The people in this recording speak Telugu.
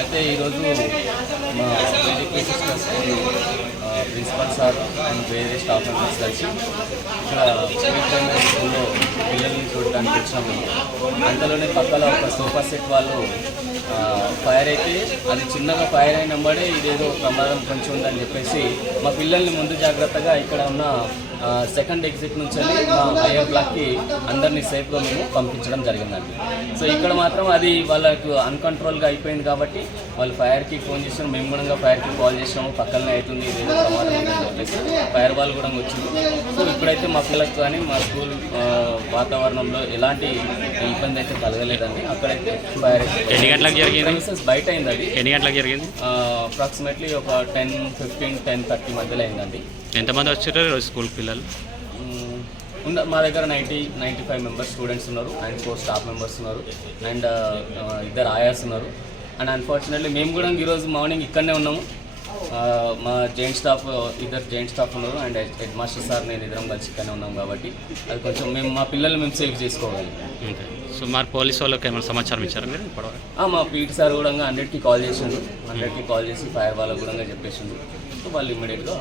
అయితే ఈరోజు మా education school principal sir and వేరే స్టాఫ్ మెంబర్స్ కలిసి ఇక్కడ ప్రైమరీ స్కూల్లో పిల్లల్ని చూడడానికి వచ్చినాము. అంతలోనే పక్కన ఒక సోఫా సెట్ వాళ్ళు ఫైర్ అయితే అది చిన్నగా ఫైర్ అయినప్పుడే ఇదేదో ప్రమాదం కొంచెం ఉందని చెప్పేసి మా పిల్లల్ని ముందు జాగ్రత్తగా ఇక్కడ ఉన్న సెకండ్ ఎగ్జిట్ నుంచి మా హైయర్ బ్లాక్కి అందరినీ సేఫ్గా మేము పంపించడం జరిగిందండి. సో ఇక్కడ మాత్రం అది వాళ్ళకు అన్కంట్రోల్గా అయిపోయింది కాబట్టి వాళ్ళు ఫైర్కి ఫోన్ చేసిన మేము కూడా ఫైర్కి కాల్ చేసినాము. పక్కనే అవుతుంది ఇదేదో ప్రమాదం ఉందని చెప్పేసి ఫైర్ వాళ్ళు కూడా వచ్చింది. సో ఇప్పుడైతే మా పిల్లలకు కానీ మా స్కూల్ వాతావరణంలో ఎలాంటి ఇబ్బంది అయితే కలగలేదండి. అక్కడైతే ఫైర్ ఎన్ని గంటలకు జరిగింది? బయట అయింది. అది ఎన్ని గంటలకు జరిగింది? అప్రాక్సిమేట్లీ ఒక 10:15, 10:30 మధ్యలో అయిందండి. ఎంతమంది వచ్చారు ఈరోజు స్కూల్ పిల్లలు? మా దగ్గర 95 మెంబర్స్ స్టూడెంట్స్ ఉన్నారు అండ్ 4 స్టాఫ్ మెంబర్స్ ఉన్నారు అండ్ 2 ఆయాస్ ఉన్నారు. అండ్ అన్ఫార్చునేట్లీ మేము కూడా ఈరోజు మార్నింగ్ ఇక్కడనే ఉన్నాము. మా జాయింట్ స్టాఫ్ 2 జాయింట్ స్టాఫ్ ఉన్నారు అండ్ హెడ్ మాస్టర్ సార్ నేను ఇద్దరం కలిసి ఇక్కడనే ఉన్నాం కాబట్టి అది కొంచెం మేము మా పిల్లల్ని మేము సేఫ్ చేసుకోవాలి. సో మరి పోలీసు వాళ్ళకి ఏమైనా సమాచారం ఇచ్చారా మీరు? మా పీటీ సార్ కూడా 100కి కాల్ చేసిండు. 100కి కాల్ చేసి ఫైర్ వాళ్ళకు కూడా చెప్పేసిండు. సో వాళ్ళు ఇమ్మీడియట్గా